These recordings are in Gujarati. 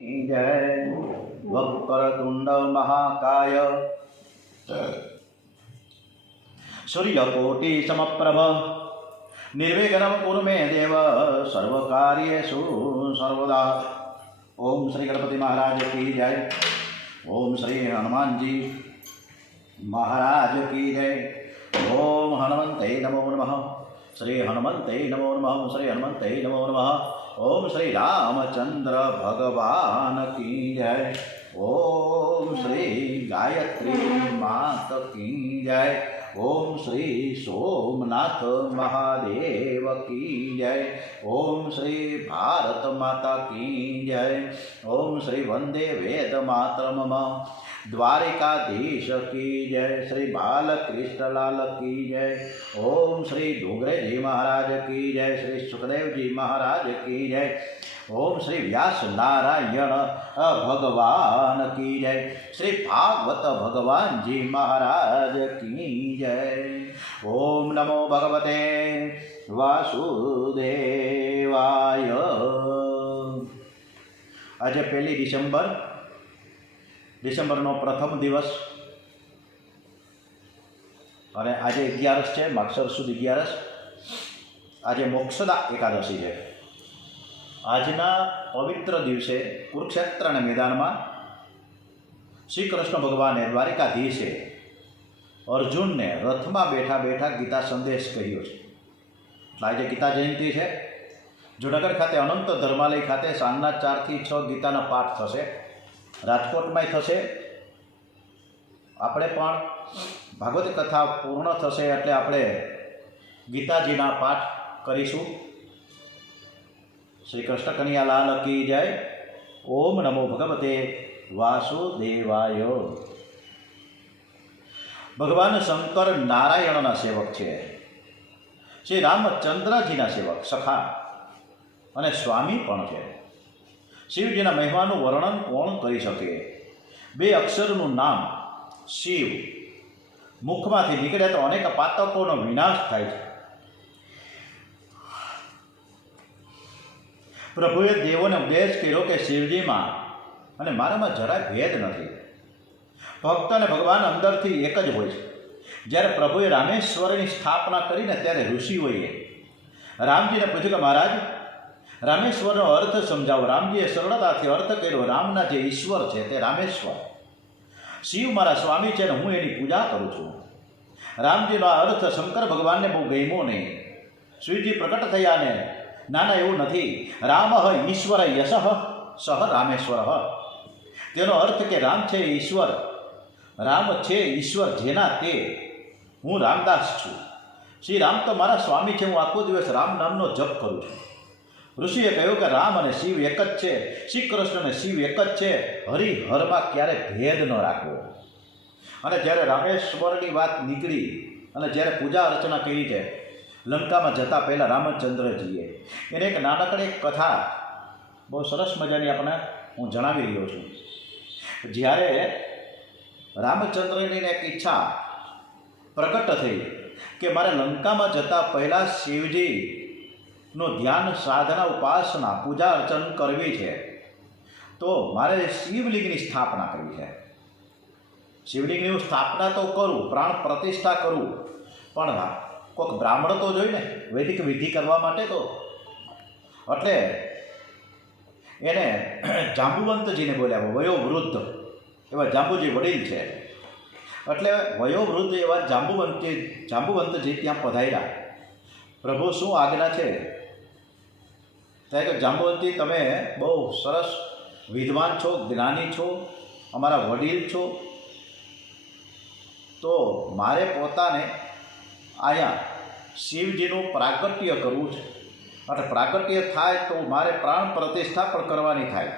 जय वक्रतुंड महाकाय सूर्यकोटि समप्रभ निर्विघ्नं कुरु मे देव सर्वकार्येषु सर्वदा। ओम श्री गणपति महाराज की जय। ओम श्री हनुमान जी महाराज की जय। ओम हनुमन्ते नमो नमः। श्री हनुमन्ते नमो नमः। श्री हनुमन्ते नमो नमः। ओम श्री रामचंद्र भगवान की जय। ओम श्री गायत्री मात की जय। ओम श्री सोमनाथ महादेव की जय। ओम श्री भारत माता की जय। ओम श्री वंदे वेद मातरम द्वारिकाधीश की जय। श्री बालकृष्णलाल की जय। ओम श्री डोगरे जी महाराज की जय। श्री सुखदेव जी महाराज की जय। ओम श्री व्यास नारायण भगवान की जय। श्री भागवत भगवान जी महाराज की जय। ओम नमो भगवते वासुदेवाय। आज 1 ડિસેમ્બરનો પ્રથમ દિવસ અને આજે 11 છે, માગસર સુદ 11. આજે મોક્ષદા એકાદશી છે. આજના પવિત્ર દિવસે કુરુક્ષેત્રના મેદાનમાં શ્રી કૃષ્ણ ભગવાને દ્વારિકાધીશે અર્જુનને રથમાં બેઠા બેઠા ગીતા સંદેશ કહ્યો છે. આજે ગીતા જયંતિ છે. જૂનાગઢ ખાતે અનંત ધર્માલય ખાતે સાંજના 4 થી 6 ગીતાના પાઠ થશે. રાજકોટમાં થશે. આપણે પણ ભાગવત કથા પૂર્ણ થશે એટલે આપણે ગીતાજીના પાઠ કરીશું. શ્રી કૃષ્ણ કનૈયાલાલ કી જય. ઓમ નમો ભગવતે વાસુદેવાય. ભગવાન શંકર નારાયણના સેવક છે. શ્રી રામચંદ્રજીના સેવક, સખા અને સ્વામી પણ છે. શિવજીના મહિમાનું વર્ણન કોણ કરી શકે? 2 અક્ષરનું નામ શિવ મુખમાંથી નીકળે તો અનેક પાતકોનો વિનાશ થાય છે. પ્રભુએ દેવોને ઉપદેશ કર્યો કે શિવજીમાં અને મારામાં જરાય ભેદ નથી. ભક્ત અને ભગવાન અંદરથી એક જ હોય છે. જ્યારે પ્રભુએ રામેશ્વરની સ્થાપના કરીને ત્યારે ઋષિઓએ રામજીને પૂછ્યું કે મહારાજ, રામેશ્વરનો અર્થ સમજાવો. રામજીએ સરળતાથી અર્થ કર્યો. રામના જે ઈશ્વર છે તે રામેશ્વર. શિવ મારા સ્વામી છે અને હું એની પૂજા કરું છું. રામજીનો આ અર્થ શંકર ભગવાનને બહુ ગમ્યો નહીં. શિવજી પ્રકટ થયા ને ના એવું નથી. રામ ઈશ્વર યશ સહ રામેશ્વર. તેનો અર્થ કે રામ છે ઈશ્વર. રામ છે ઈશ્વર જેના તે હું રામદાસ છું. શ્રી રામ તો મારા સ્વામી છે. હું આખો દિવસ રામ નામનો જપ કરું છું. ઋષિએ કહ્યું કે રામ અને શિવ એક જ છે. શ્રી કૃષ્ણ અને શિવ એક જ છે. હરિહરમાં ક્યારે ભેદ ન રાખવો. અને જ્યારે રામેશ્વરની વાત નીકળી અને જ્યારે પૂજા અર્ચના કરી છે લંકામાં જતાં પહેલાં રામચંદ્રજીએ એને એક નાનકડી કથા બહુ સરસ મજાની આપણે હું જણાવી રહ્યો છું. જ્યારે રામચંદ્રની એક ઈચ્છા પ્રગટ થઈ કે મારે લંકામાં જતાં પહેલાં શિવજીનું ધ્યાન, સાધના, ઉપાસના, પૂજા અર્ચન કરવી છે તો મારે શિવલિંગની સ્થાપના કરવી છે. શિવલિંગની હું સ્થાપના તો કરું, પ્રાણ પ્રતિષ્ઠા કરું, પણ કોઈક બ્રાહ્મણ તો જોઈ ને વૈદિક વિધિ કરવા માટે તો. એટલે એને જાંબુવંતજીને બોલ્યા. વયોવૃદ્ધ એવા જાંબુજી વડીલ છે. એટલે વયોવૃદ્ધ એવા જાંબુવંતજી ત્યાં પધાર્યા. પ્રભુ શું આજ્ઞા છે? ત્યારે કે જાંબુવંતી, તમે બહુ સરસ વિદ્વાન છો, જ્ઞાની છો, અમારા વડીલ છો, તો મારે પોતાને અહીંયા શિવજીનું પ્રાગટ્ય કરવું છે. અને પ્રાગટ્ય થાય તો મારે પ્રાણ પ્રતિષ્ઠા પણ કરવાની થાય.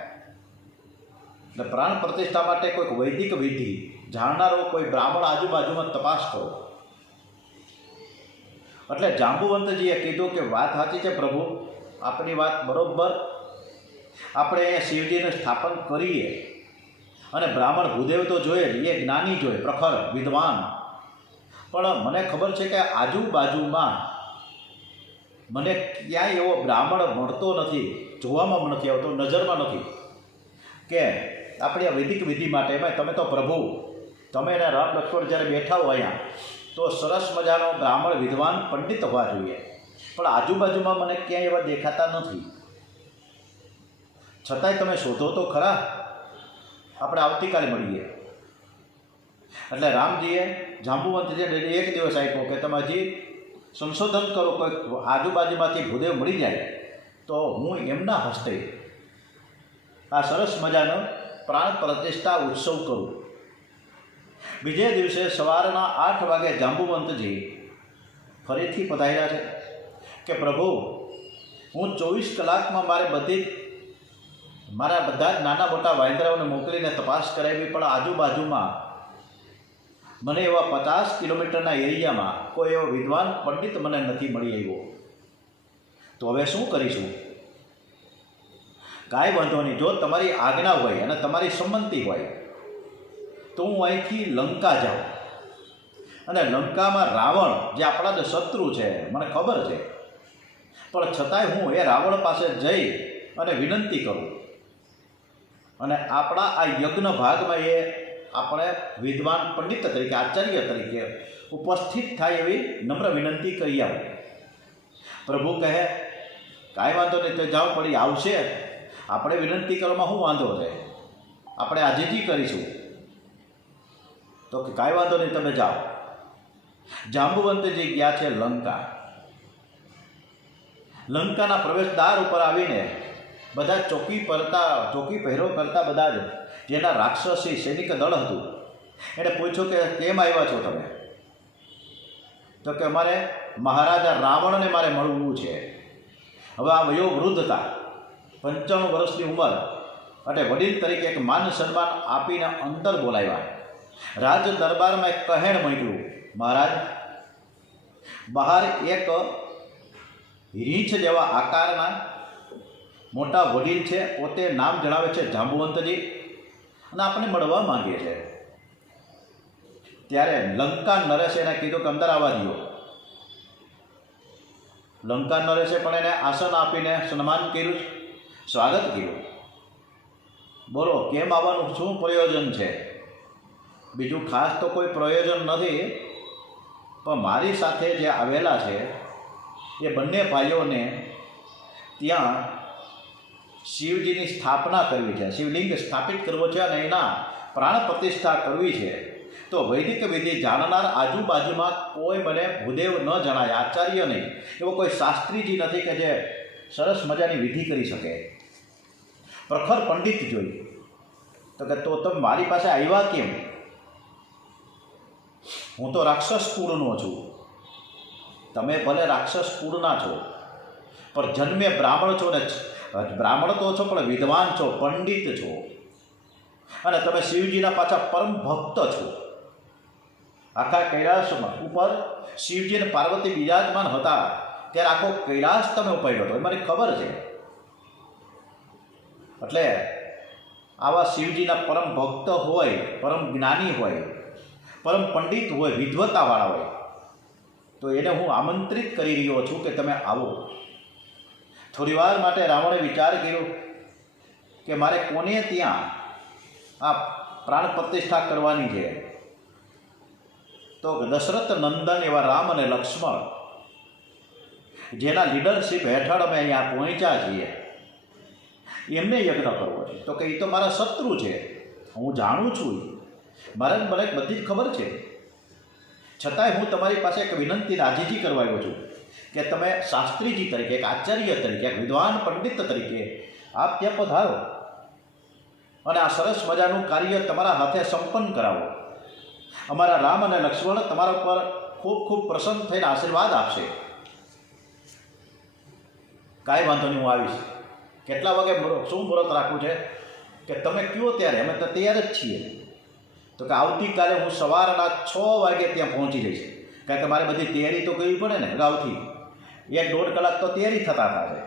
એટલે પ્રાણ પ્રતિષ્ઠા માટે કોઈક વૈદિક વિધિ જાણનારો કોઈ બ્રાહ્મણ આજુબાજુમાં તપાસ કરો. એટલે જાંબુવંતજીએ કીધું કે વાત સાચી છે પ્રભુ, આપની વાત બરોબર. આપણે અહીંયા શિવજીનું સ્થાપન કરીએ અને બ્રાહ્મણ ભૂદેવ તો જોઈએ, એ જ્ઞાની જોઈએ, પ્રખર વિદ્વાન. પણ મને ખબર છે કે આજુબાજુમાં મને ક્યાંય એવો બ્રાહ્મણ મળતો નથી, જોવામાં નથી આવતો, નજરમાં નથી. કે આપણી આ વૈદિક વિધિ માટે એમાં તમે તો પ્રભુ, તમે એને રામ લક્ષ્મણ જ્યારે બેઠા હો અહીંયા, તો સરસ મજાનો બ્રાહ્મણ વિદ્વાન પંડિત હોવા જોઈએ, પણ આજુબાજુમાં મને ક્યાંય એવા દેખાતા નથી. છતાંય તમે શોધો તો ખરા, આપણે આવતીકાલે મળીએ. એટલે રામજીએ જાંબુવંતજીને એક દિવસ આપ્યો કે તમે હજી સંશોધન કરો, કોઈ આજુબાજુમાંથી ભૂદેવ મળી જાય તો હું એમના હસ્તે આ સરસ મજાનો પ્રાણ પ્રતિષ્ઠા ઉત્સવ કરું. બીજે દિવસે સવારના 8 વાગે જાંબુવંતજી ફરીથી પધાર્યા છે કે પ્રભુ, હું 24 કલાકમાં મારા બધા જ નાના મોટા વાંદરાઓને મોકલીને તપાસ કરાવી, પણ આજુબાજુમાં મને એવા 50 કિલોમીટરના એરિયામાં કોઈ એવો વિદ્વાન પંડિત મને નથી મળી આવ્યો. તો હવે શું કરીશું? કાંઈ વાંધો નહીં, જો તમારી આજ્ઞા હોય અને તમારી સંમતિ હોય તો હું અહીંથી લંકા જાઉં, અને લંકામાં રાવણ જે આપણા જે શત્રુ છે મને ખબર છે, પણ છતાંય હું એ રાવણ પાસે જઈ અને વિનંતી કરું, અને આપણા આ યજ્ઞ ભાગમાં એ આપણે વિદ્વાન પંડિત તરીકે, આચાર્ય તરીકે ઉપસ્થિત થાય એવી નમ્ર વિનંતી કરી આવું. પ્રભુ કહે કાંઈ વાંધો નહીં, તો જાઓ, પડી આવશે. આપણે વિનંતી કરવામાં શું વાંધો છે, આપણે આજે જ કરીશું. તો કે કાંઈ વાંધો નહીં, તમે જાઓ. જાંબુવંતજી ગયા છે લંકા. લંકાના પ્રવેશદ્વાર ઉપર આવીને બધા ચોકી પહેરો કરતા બધા જ જેના રાક્ષસી સૈનિક દળ હતું એને પૂછ્યું કે કેમ આવ્યા છો તમે? તો કે અમારે મહારાજા રાવણને મારે મળવું છે. હવે આ વયો વૃદ્ધ હતા, 95 વર્ષની ઉંમર, અને વડીલ તરીકે એક માન સન્માન આપીને અંદર બોલાવ્યા. રાજ દરબારમાં એક કહેણ મોકલ્યું, મહારાજ, બહાર એક રીંછ જેવા આકારના મોટા વડીલ છે, પોતે નામ જણાવે છે જાંબુવંતજી, અને આપણને મળવા માંગે છે. ત્યારે લંકા નરેશે એને કીધું કે અંદર આવવા દો. લંકા નરેશે પણ એને આસન આપીને સન્માન કર્યું, સ્વાગત કર્યું. બોલો કેમ આવવાનું, શું પ્રયોજન છે? બીજું ખાસ તો કોઈ પ્રયોજન નથી, પણ મારી સાથે જે આવેલા છે એ બંને ભાઈઓને ત્યાં શિવજીની સ્થાપના કરવી છે, શિવલિંગ સ્થાપિત કરવો છે, અને એના પ્રાણ પ્રતિષ્ઠા કરવી છે. તો વૈદિક વિધિ જાણનાર આજુબાજુમાં કોઈ મને ભૂદેવ ન જણાય, આચાર્ય નહીં, એવો કોઈ શાસ્ત્રીજી નથી કે જે સરસ મજાની વિધિ કરી શકે. પ્રખર પંડિત જોઈ. તો કે તો તમે મારી પાસે આવ્યા કેમ? હું તો રાક્ષસ કુળનો છું. તમે ભલે રાક્ષસ કુળના છો, પણ જન્મે બ્રાહ્મણ છો, ને બ્રાહ્મણ તો છો પણ વિદ્વાન છો, પંડિત છો, અને તમે શિવજીના પાછા પરમ ભક્ત છો. આખા કૈલાસમાં ઉપર શિવજી અને પાર્વતી બિરાજમાન હતા ત્યારે આખો કૈલાસ તમે ઉપાડ્યો હતો, એ મને ખબર છે. એટલે આવા શિવજીના પરમ ભક્ત હોય, પરમ જ્ઞાની હોય, પરમ પંડિત હોય, વિદ્વતાવાળા હોય, તો એને હું આમંત્રિત કરી રહ્યો છું કે તમે આવો. થોડી વાર માટે રાવણે વિચાર કર્યો કે મારે કોને ત્યાં આ પ્રાણ પ્રતિષ્ઠા કરવાની છે. તો દશરથ નંદન એવા રામ અને લક્ષ્મણ, જેના લીડરશીપ હેઠળ અમે અહીંયા પહોંચ્યા છીએ, એમને યજ્ઞ કરવો છે. તો કે એ તો મારા શત્રુ છે, હું જાણું છું, મને બધી જ ખબર છે, છતાંય હું તમારી પાસે એક વિનંતી રાજીજી કરવા આવ્યો છું કે તમે શાસ્ત્રીજી તરીકે, એક આચાર્ય તરીકે, એક વિદ્વાન પંડિત તરીકે આપ ત્યાં પધારો અને આ સરસ મજાનું કાર્ય તમારા હાથે સંપન્ન કરાવો. અમારા રામ અને લક્ષ્મણ તમારા ઉપર ખૂબ ખૂબ પ્રસન્ન થઈને આશીર્વાદ આપશે. કાંઈ વાંધો નહીં, હું આવીશ. કેટલા વાગે શું મુહૂર્ત રાખવું છે? કે તમે કહો ત્યારે અમે તો તૈયાર જ છીએ. તો કે આવતીકાલે હું સવારના 6 વાગે ત્યાં પહોંચી જઈશ, કારણ કે મારે બધી તૈયારી તો કરવી પડે ને. અગાઉથી 1-1.5 કલાક તો તૈયારી થતા થશે.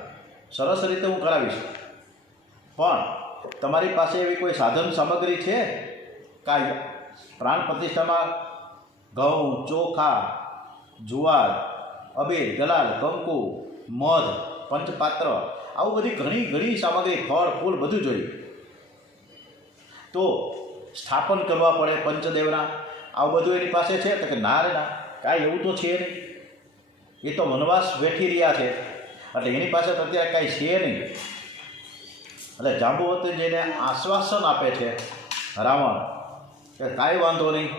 સરસ રીતે હું કરાવીશ. પણ તમારી પાસે એવી કોઈ સાધન સામગ્રી છે? કાંઈ પ્રાણ પ્રતિષ્ઠામાં ઘઉં, ચોખા, જુવાર, અબીર, ગલાલ, કંકુ, મધ, પંચપાત્ર, આવું બધી ઘણી સામગ્રી, ફળ ફૂલ બધું જોયું. તો સ્થાપન કરવા પડે પંચદેવના, આવું બધું એની પાસે છે? તો કે ના રે ના, કાંઈ એવું તો છે નહીં. એ તો વનવાસ વેઠી રહ્યા છે, એટલે એની પાસે તો અત્યારે કાંઈ છે નહીં. એટલે જાંબુવંતજીને આશ્વાસન આપે છે રાવણ કે કાંઈ વાંધો નહીં,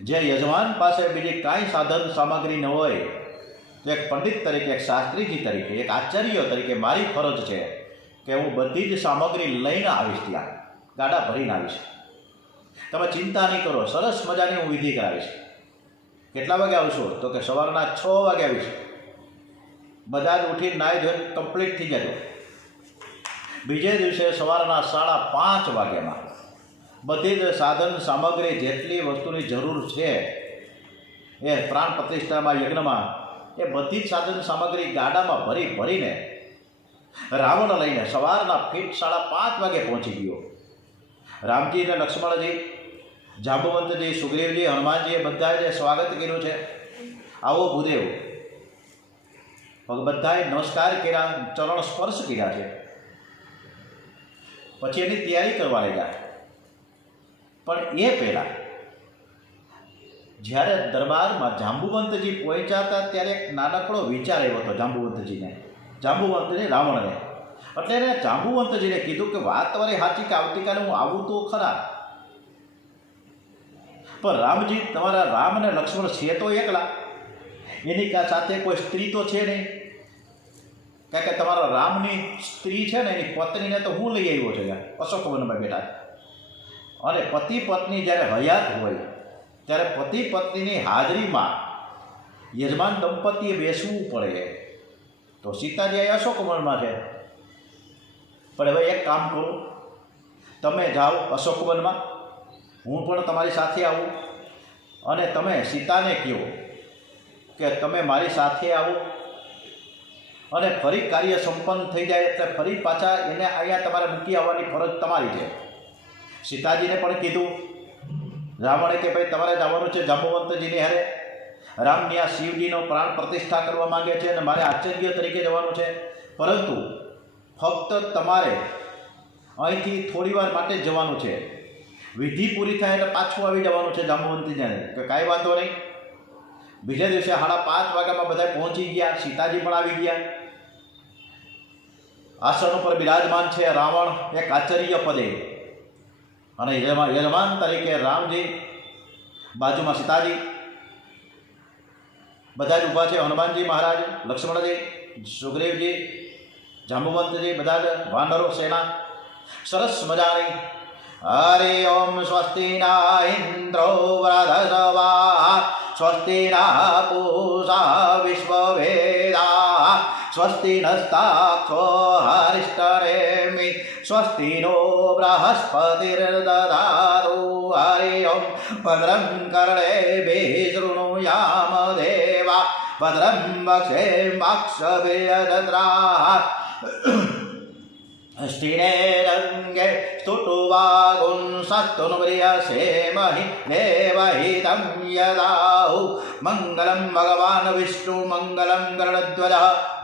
જે યજમાન પાસે બીજી કાંઈ સાધન સામગ્રી ન હોય તો એક પંડિત તરીકે, એક શાસ્ત્રીજી તરીકે, એક આચાર્ય તરીકે મારી ફરજ છે કે હું બધી જ સામગ્રી લઈને આવીશ, ત્યાં ગાડા ભરીને આવીશ. તમે ચિંતા નહીં કરો, સરસ મજાની હું વિધિ કરાવીશ. કેટલા વાગે આવશો? તો કે સવારના 6 વાગે આવીશ. બધા જ ઉઠીને નાહી ધોઈને કમ્પ્લીટ થઈ જજો. બીજે દિવસે સવારના 5:30 વાગ્યામાં બધી જ સાધન સામગ્રી, જેટલી વસ્તુની જરૂર છે એ પ્રાણ પ્રતિષ્ઠામાં, યજ્ઞમાં, એ બધી જ સાધન સામગ્રી ગાડામાં ભરીને રાવણ લઈને સવારના ફીટ 5:30 વાગે પહોંચી ગયો. રામજી અને લક્ષ્મણજી, જાંબુવંતજી, સુગ્રીવજી, હનુમાનજીએ બધાએ સ્વાગત કર્યું છે. આવો ભૂદેવ. બધાએ નમસ્કાર કર્યા, ચરણ સ્પર્શ કર્યા છે. પછી એની તૈયારી કરવા લાગ્યા. પણ એ પહેલાં જ્યારે દરબારમાં જાંબુવંતજી પહોંચ્યા હતા ત્યારે એક નાનકડો વિચાર આવ્યો હતો જાંબુવંતજીને રાવણને. એટલે એને જાંબુવંતજીને કીધું કે વાત તમારી સાચી કે આવતીકાલે હું આવું તો ખરા, પણ રામજી, તમારા રામ અને લક્ષ્મણ છે તો એકલા, એની સાથે કોઈ સ્ત્રી તો છે નહીં. કારણ કે તમારા રામની સ્ત્રી છે ને, એની પત્નીને તો હું લઈ આવ્યો છું અશોકવનમાં બેઠા. અને પતિ પત્ની જ્યારે હયાત હોય ત્યારે પતિ પત્નીની હાજરીમાં યજમાન દંપતીએ બેસવું પડે. તો સીતાજી અહીં અશોકવનમાં છે, પણ હવે એક કામ કરો, તમે જાઓ અશોકવનમાં, હું પણ તમારી સાથે આવું, અને તમે સીતાને કહો કે તમે મારી સાથે આવો, અને ફરી કાર્ય સંપન્ન થઈ જાય એટલે ફરી પાછા એને અહીંયા તમારે મૂકી આવવાની ફરજ તમારી છે. સીતાજીને પણ કીધું રાવણે કે ભાઈ તમારે જવાનું છે જાંબુવંતજીની હારે. રામની આ શિવજીનો પ્રાણ પ્રતિષ્ઠા કરવા માંગે છે અને મારે આચાર્ય તરીકે જવાનું છે, પરંતુ ફક્ત તમારે અહીંથી થોડી વાર માટે જ જવાનું છે. વિધિ પૂરી થાય એટલે પાછું આવી જવાનું છે જાંબુવંતજીને. કે કાંઈ વાંધો નહીં. બીજા દિવસે 5:30 વાગ્યામાં બધા પહોંચી ગયા. સીતાજી પણ આવી ગયા. આસન ઉપર બિરાજમાન છે રાવણ એક આચાર્ય પદે, અને યજમાન તરીકે રામજી, બાજુમાં સીતાજી, બધા જ ઊભા છે. હનુમાનજી મહારાજ, લક્ષ્મણજી, સુગ્રીવજી, જાંબુવંતજી, બધા જ વાનરો સેના સરસ મજાની. હરિ ઓમ સ્વસ્તિ ના ઇન્દ્રો વૃધસ્વાહા, સ્વસ્તિ ના પૂષા વિશ્વવેદા, સ્વસ્તિ નસ્તાક્ષો હરિષ્ઠરેમિ, સ્વસ્તિ નો બૃહસ્પતિર્દધાતુ. હરિ ઓમ ભદ્રં કર્ણેભિઃ શૃણુયામ દેવા, ભદ્રં વક્ષેમાક્ષભિર્યજત્રાः, સ્ટિરેરંગે સ્તુષ્ટુવાગુંસસ્તુન્વ્રિયસેમહિ દેવહિतं યદાહુ. મંગલમ ભગવાન વિષ્ણુ, મંગલમ ગરુડધ્વજઃ,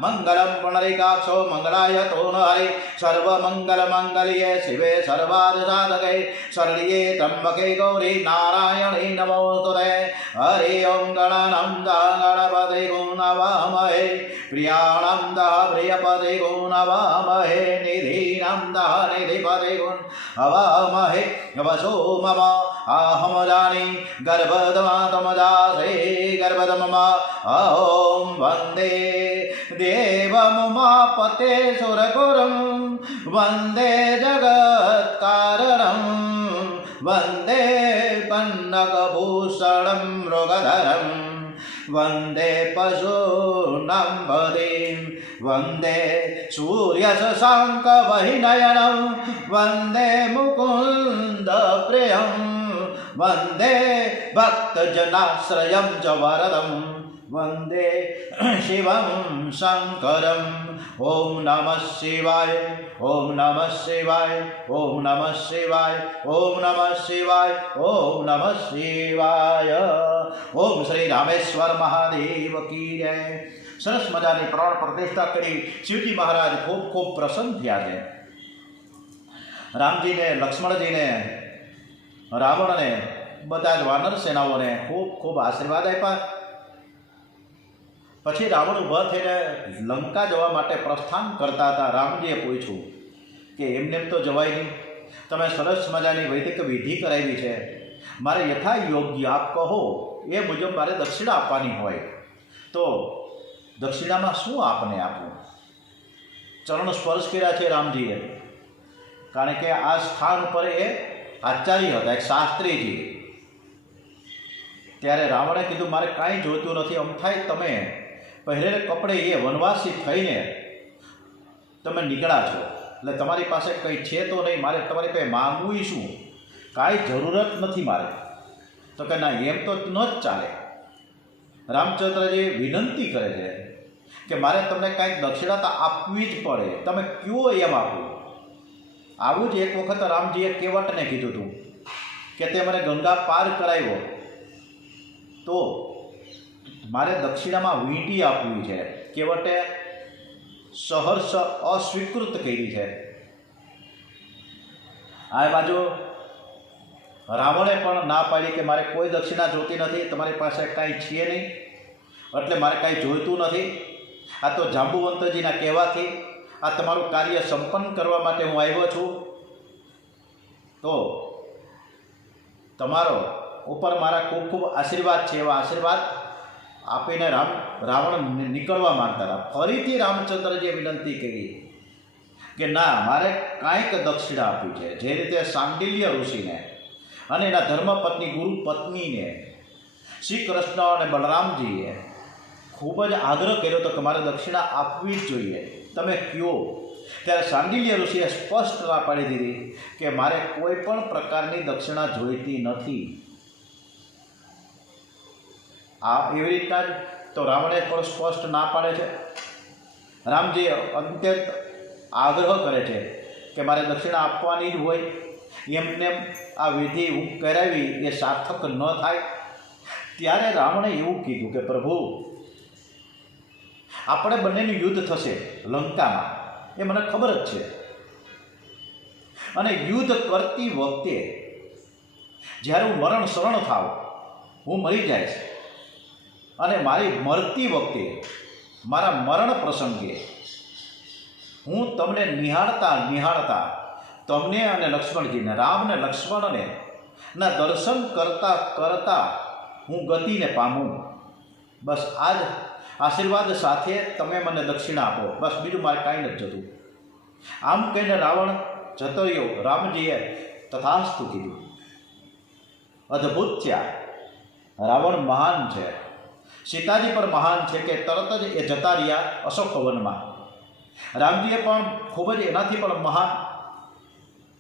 મંગલમ પુંડરીકાક્ષો, મંગલાયતો હરિ. સર્વમંગલમાંગલ્યે શિવે સર્વાર્થસાધકે, શરણ્યે ત્ર્યંબકે ગૌરી નારાયણી નમોસ્તુતે. હરિ ઓમ ગણાનાં ગણપતિ નમામહે, પ્રિયાણાં પ્રિયપતિ નમામહે, નિધિનાં નિધિપતિ નમામહે. વસો મમ અહમ જાની ગર્ભદમાતમજાસે, ગર્ભદમમ અહોમ વંદે દેવમમાપતે સુરગુરું, વંદે જગત્કારણં, વંદે પન્નગભૂષણં મૃગધરં, વંદે પશૂનાં પતિં, વંદે સૂર્યશશાંકવહિનયनं, વંદે મુકુન્દ પ્રિયં, વંદે ભક્તજનાશ્રયં ચ વરદં, વંદે શિવં શંકરં. ઓમ નમઃ શિવાય, ઓમ નમઃ શિવાય, ઓમ નમઃ શિવાય, ઓમ નમઃ શિવાય, ઓમ નમઃ શિવાય. ઓમ શ્રી રામેશ્વર મહાદેવ કી જય. સરસ મજાની પ્રાણ પ્રતિષ્ઠા કરી શિવજી મહારાજ ખૂબ ખૂબ પ્રસન્ન થયા છે. રામજીને, લક્ષ્મણજીને, રાવણને, બધા જ વાનર સેનાઓને ખૂબ ખૂબ આશીર્વાદ આપ્યા. પછી રાવણ ઊભા થઈને લંકા જવા માટે પ્રસ્થાન કરતા હતા. રામજીએ પૂછ્યું કે એમને તો જવાય નહીં, તમે સરસ મજાની વૈદિક વિધિ કરાવી છે, મારે યથા યોગ્ય આપ કહો એ મુજબ મારે દક્ષિણા આપવાની હોય, તો દક્ષિણામાં શું આપને આપવું? ચરણ સ્પર્શ કર્યા છે રામજીએ, કારણ કે આ સ્થાન ઉપર એ આચાર્ય હતા, એક શાસ્ત્રીજી. ત્યારે રાવણે કીધું મારે કાંઈ જોઈતું નથી, આમ થાય તમે પહેરેલે કપડે એ વનવાસી થઈને તમે નીકળ્યા છો, એટલે તમારી પાસે કંઈ છે તો નહીં, મારે તમારી પાસે માંગવું શું? કાંઈ જરૂરત નથી મારે. તો કે ના, એમ તો ન જ ચાલે. રામચંદ્રજી વિનંતી કરે છે કે મારે તમને કાંઈક દક્ષિણા તો આપવી જ પડે, તમે કયો એમ આપું. આવું જ એક વખત રામજીએ કેવટને કીધું હતું કે તે મને ગંગા પાર કરાવ્યો તો મારે દક્ષિણામાં વીંટી આપવી છે. કેવટે સહર્ષ અસ્વીકૃત કરી છે. આ બાજુ રાવણે પણ ના પાડી કે મારે કોઈ દક્ષિણા જોતી નથી, તમારી પાસે કાંઈ છે નહીં, એટલે મારે કાંઈ જોઈતું નથી. આ તો જાંબુવંતજીના કહેવાથી આ તમારું કાર્ય સંપન્ન કરવા માટે હું આવ્યો છું, તો તમારો ઉપર મારા ખૂબ ખૂબ આશીર્વાદ છે. એવા આશીર્વાદ આપીને રાવણ નીકળવા માંગતા હતા. ફરીથી રામચંદ્રજીએ વિનંતી કરી કે ના, મારે કાંઈક દક્ષિણા આપવી છે. જે રીતે શાંડિલ્ય ઋષિને અને એના ધર્મપત્ની ગુરુ પત્નીને શ્રી કૃષ્ણ અને બલરામજીએ ખૂબ જ આગ્રહ કર્યો હતો કે મારે દક્ષિણા આપવી જ જોઈએ, તમે કયો. ત્યારે શાંડિલ્ય ઋષિએ સ્પષ્ટ ના પાડી દીધી કે મારે કોઈ પણ પ્રકારની દક્ષિણા જોઈતી નથી. આ એવી રીતના જ તો રાવણે પણ સ્પષ્ટ ના પાડે છે. રામજી અત્યંત આગ્રહ કરે છે કે મારે દક્ષિણા આપવાની જ હોય, એમને આ વિધિ હું કરાવી એ સાર્થક ન થાય. ત્યારે રાવણે એવું કીધું કે પ્રભુ, આપણે બંનેનું યુદ્ધ થશે લંકામાં, એ મને ખબર જ છે, અને યુદ્ધ કરતી વખતે જ્યારે હું મરણ શરણ થાવ, હું મરી જઈશ, અને મારી મરતી વખતે મારા મરણ પ્રસંગે હું તમને નિહાળતા તમને અને લક્ષ્મણજીને, રામને લક્ષ્મણને ના દર્શન કરતા હું ગતિને પામું. બસ આ જ આશીર્વાદ સાથે તમે મને દક્ષિણા આપો, બસ બીજું મારે કાંઈ નથી જતું. આમ કહીને રાવણ જતો રહ્યો. રામજીએ તથાસ્તુ કીધું. અદ્ભુત થયા. રાવણ મહાન છે, સીતાજી પર મહાન છે કે તરત જ એ જતા રહ્યા અશોક વનમાં. રામજીએ પણ ખૂબ જ એનાથી પણ મહાન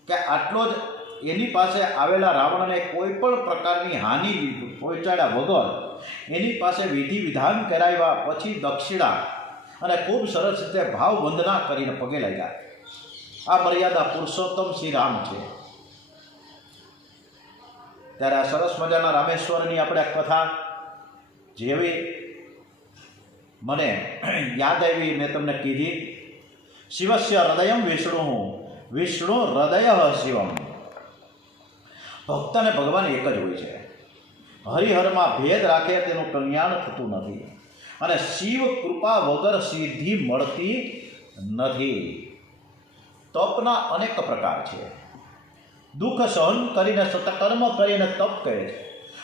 કે આટલો જ એની પાસે આવેલા રાવણને કોઈ પણ પ્રકારની હાનિ પહોંચાડ્યા વગર એની પાસે વિધિ વિધાન કરાવ્યા પછી દક્ષિણા અને ખૂબ સરસ રીતે ભાવ વંદના કરીને પગે લાગ્યા. આ મર્યાદા પુરુષોત્તમ શ્રી રામ છે. ત્યારે આ સરસ મજાના રામેશ્વરની આપણે કથા જેવી મને યાદ આવી મેં તમને કીધી. શિવસ્ય હૃદયમ વિષ્ણુ, વિષ્ણુ હૃદય શિવમ. ભક્ત અને ભગવાન એક જ હોય છે. હરિહરમાં ભેદ રાખે તેનું કલ્યાણ થતું નથી, અને શિવ કૃપા વગર સિદ્ધિ મળતી નથી. તપના અનેક પ્રકાર છે. દુઃખ સહન કરીને સતકર્મ કરીને તપ કરે છે.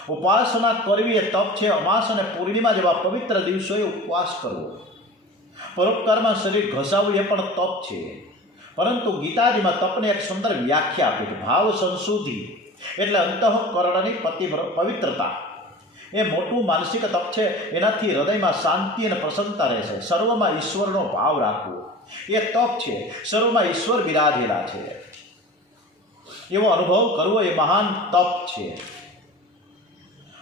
ઉપાસના કરવી એ તપ છે. અમાસ અને પૂર્ણિમા જેવા પવિત્ર દિવસોએ ઉપવાસ કરવો, પરોપકારમાં શરીર ઘસાવવું એ પણ તપ છે. પરંતુ ગીતાજીમાં તપને એક સુંદર વ્યાખ્યા આપી છે. ભાવ સંશુદ્ધિ એટલે અંતઃકરણની પવિત્રતા એ મોટું માનસિક તપ છે. એનાથી હૃદયમાં શાંતિ અને પ્રસન્નતા રહેશે. સર્વમાં ઈશ્વરનો ભાવ રાખવો એ તપ છે. સર્વમાં ઈશ્વર બિરાજેલા છે એવો અનુભવ કરવો એ મહાન તપ છે.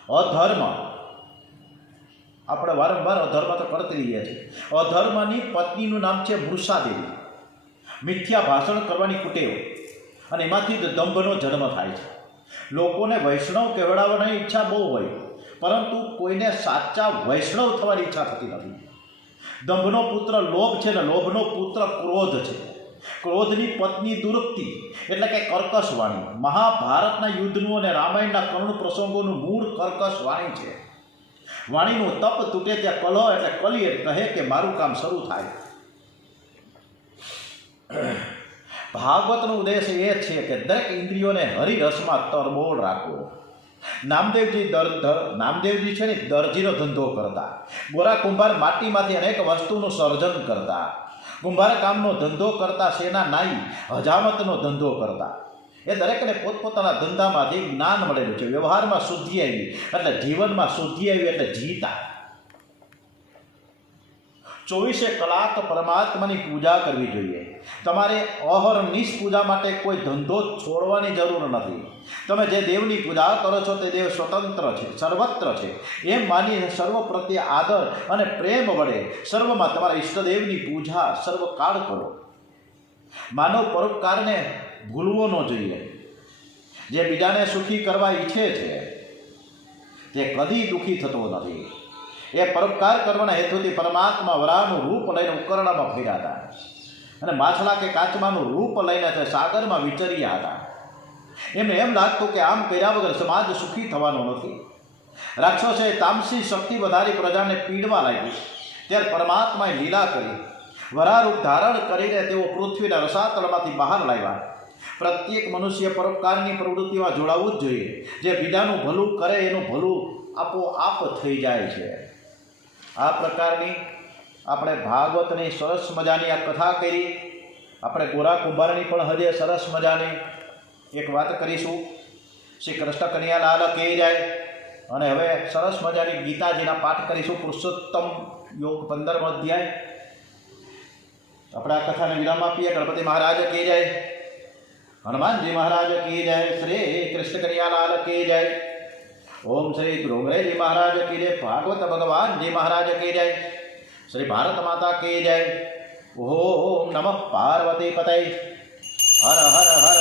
અધર્મ, આપણે વારંવાર અધર્મ તો કરતી રહીએ છીએ. અધર્મની પત્નીનું નામ છે મૃષાદેવી. મિથ્યા ભાષણ કરવાની કુટેવ, અને એમાંથી જ દંભનો જન્મ થાય છે. લોકોને વૈષ્ણવ કહેવડાવવાની ઈચ્છા બહુ હોય, પરંતુ કોઈને સાચા વૈષ્ણવ થવાની ઈચ્છા થતી નથી. દંભનો પુત્ર લોભ છે ને લોભનો પુત્ર ક્રોધ છે. ક્રોધની પત્ની દુરુક્તિ એટલે કે કર્કશ વાણી. મહાભારતના યુદ્ધનું અને રામાયણના કરુણ પ્રસંગોનું મૂળ કર્કશ વાણી છે. વાણીનું તપ તૂટે ત્યાં કલહ એટલે કલી કહે કે મારું કામ શરૂ થાય. ભાગવતનો ઉદ્દેશ એ છે કે દરેક ઇન્દ્રિયોને હરિરસમાં તરબોળ રાખવો. નામદેવજી છે ને દરજીનો ધંધો કરતા. ગોરા કુંભાર માટીમાંથી અનેક વસ્તુનું સર્જન કરતા. કુંભાર કામનો ધંધો કરતા. સેના નાઈ હજામતનો ધંધો કરતા. એ દરેકને પોતપોતાના ધંધામાંથી જ્ઞાન મળેલું છે. વ્યવહારમાં શુદ્ધિ આવી એટલે જીવનમાં શુદ્ધિ આવી એટલે જીતા. 24 કલાક પરમાત્માની પૂજા કરવી જોઈએ. તમારે અહર્નિશ પૂજા માટે કોઈ ધંધો છોડવાની જરૂર નથી. તમે જે દેવની પૂજા કરો છો તે દેવ સ્વતંત્ર છે, સર્વત્ર છે એમ માની સર્વ પ્રત્યે આદર અને પ્રેમ વડે સર્વમાં તમારા ઈષ્ટદેવની પૂજા સર્વકાળ કરો. માનવ પરોપકારને ભૂલવો ન જોઈએ. જે બીજાને સુખી કરવા ઈચ્છે છે તે કદી દુઃખી થતો નથી. એ પરોપકાર કરવાના હેતુથી પરમાત્મા વરાહનું રૂપ લઈને ઉકરડામાં ફર્યા હતા અને માછલા કે કાચબાનું રૂપ લઈને તે સાગરમાં વિચર્યા હતા. એમને એમ લાગતું કે આમ કર્યા વગર સમાજ સુખી થવાનો નથી. રાક્ષસોએ તામસી શક્તિ વધારી પ્રજાને પીડવા લાગી. ત્યારે પરમાત્માએ લીલા કરી વરાહ રૂપ ધારણ કરીને તેઓ પૃથ્વીના રસાતળમાંથી બહાર લાવ્યા. પ્રત્યેક મનુષ્ય પરોપકારની પ્રવૃત્તિમાં જોડાવવું જ જોઈએ. જે બીજાનું ભલું કરે એનું ભલું આપોઆપ થઈ જાય છે. આ પ્રકારની આપણે ભાગવતની સરસ મજાની આ કથા કરી. આપણે ગોરા કુંભારની પણ હજે સરસ મજાની એક વાત કરીશું. શ્રી કૃષ્ણ કનૈયાલાલ કહી જાય. અને હવે સરસ મજાની ગીતાજીના પાઠ કરીશું. પુરુષોત્તમ યોગ 15મો અધ્યાય. આપણે આ કથાને વિરામ આપીએ. ગણપતિ મહારાજ કહી જાય, હનુમાનજી મહારાજ કહી જાય, શ્રી કૃષ્ણ કનૈયાલાલ કહી જાય. ઓમ શ્રી ડોંગરેજી મહારાજ કી જય. ભાગવત ભગવાનજી મહારાજ કી જય. શ્રી ભારત માતા કી જય. ઓમ નમઃ પાર્વતી પતય. હર હર હર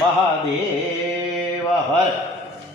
મહાદેવ હર.